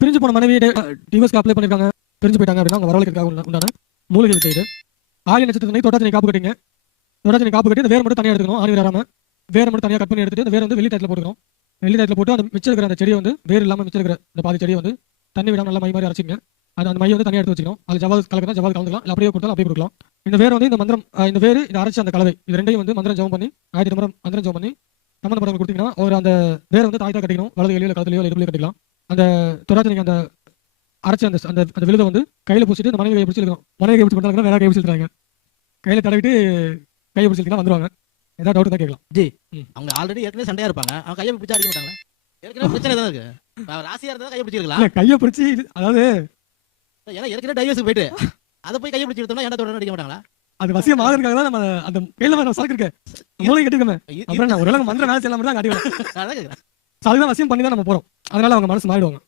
பிரிஞ்சு போன மனைவி டிவோர்ஸ்க்கு அப்ளை பண்ணிருக்காங்க, பிரிஞ்சு போயிட்டாங்க அப்படின்னா அவங்க வரவழைக்கிறதுக்காக உண்டான மூலிகை வித்தை இது. ஆயில நட்சத்திரத்தை தொட்டாச்சினை காப்பு கட்டிங்க. தொட்டாச்சினை காப்பு கட்டி இந்த வேர் மட்டும் தனியாக எடுத்துக்கணும். ஆணி வராம வேரை மட்டும் தனியாக கட் பண்ணி எடுத்துட்டு இந்த வேர் வந்து வெள்ளி டயத்தில் போட்டுக்கணும். வெள்ளி டயத்தில் போட்டு அந்த மிச்சம் இருக்கிற அந்த செடியை வந்து வேர் இல்லாமல் மிச்சம் இருக்கிற இந்த பாதி செடியை வந்து தண்ணி விடாம நல்லா மை மாதிரி அரைச்சிங்க. அது அந்த மையை வந்து தனியாக எடுத்து வச்சுக்கணும். அது ஜவால் கலக்கலாம், ஜவால் கலந்துக்கலாம், இல்லை அப்படியே கொடுத்தாலும் அப்படியே கொடுக்கலாம். இந்த வேர் வந்து இந்த மந்திரம், இந்த வேர் இந்த அரைச்ச அந்த கலவை இது ரெண்டையும் வந்து மந்திரம் ஜெபம் பண்ணி 1000 முறை மந்திரம் ஜெபம் பண்ணி சம்மந்தப்பட்டவங்க கொடுத்தீங்கன்னா ஒரு அந்த வேர் வந்து தாய்த்தா கட்டிக்கணும். வலது கையிலோ கழுத்துலையோ இடுப்புலையோ கட்டிக்கலாம். அந்த தொடாச்சினிக்கு அந்த அரைச்ச அந்த அந்த அந்த விழுதை வந்து கையில் பிடிச்சிட்டு இந்த மனைவி கையை பிடிச்சிருக்கணும். மனைவி கை பிடிச்சி பண்ணாங்க, வேற கை பிடிச்சிருக்காங்க. கையில் தடவிட்டு கையை பிடிச்சிருக்கீங்கன்னா வந்துருவாங்க. ஏதாவது டவுட் தான் கேட்கலாம். ஜி அவங்க ஆல்ரெடி ஏற்கனவே சண்டையா இருப்பாங்க, அவங்க கையை பிடிச்சா அடிக்க மாட்டாங்களா? ஏற்கனவே பிரச்சனை தான் இருக்கு. ராசியா இருந்தா கையை பிடிச்சிருக்கலாம். கையை பிடிச்சி அதாவது ஏன்னா ஏற்கனவே டைவர்ஸுக்கு போயிட்டு அதை போய் கையை பிடிச்சி எடுத்தோம்னா ஏன்டா தொடர்ந்து அடிக்க மாட்டாங்களா? அது வசியம் ஆகிறதுக்காக தான் நம்ம அந்த கையில நம்ம சரக்கு இருக்க மூளை கட்டிக்கோமே. அப்புறம் நான் ஒரு மந்திரம் வேலை செய்யலாம் தான் காட்டிக்கலாம். அதுதான் வசியம் பண்ணி தான் நம்ம போறோம். அதனால அவங்க மனசு மாறிடுவாங்க.